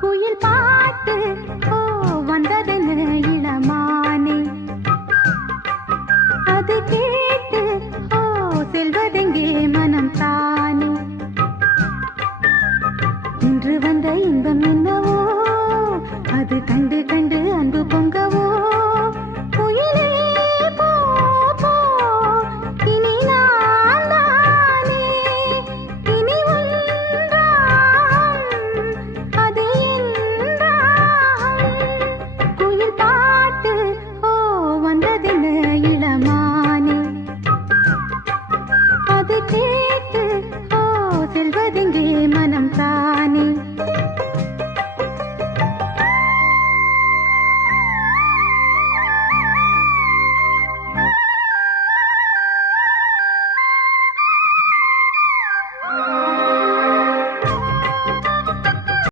குயில் பாட்டு ஓ வந்ததென இளமானே அது கேட்டு ஓ செல்வதெங்கே மனம் தானே இன்று வந்த இன்பம்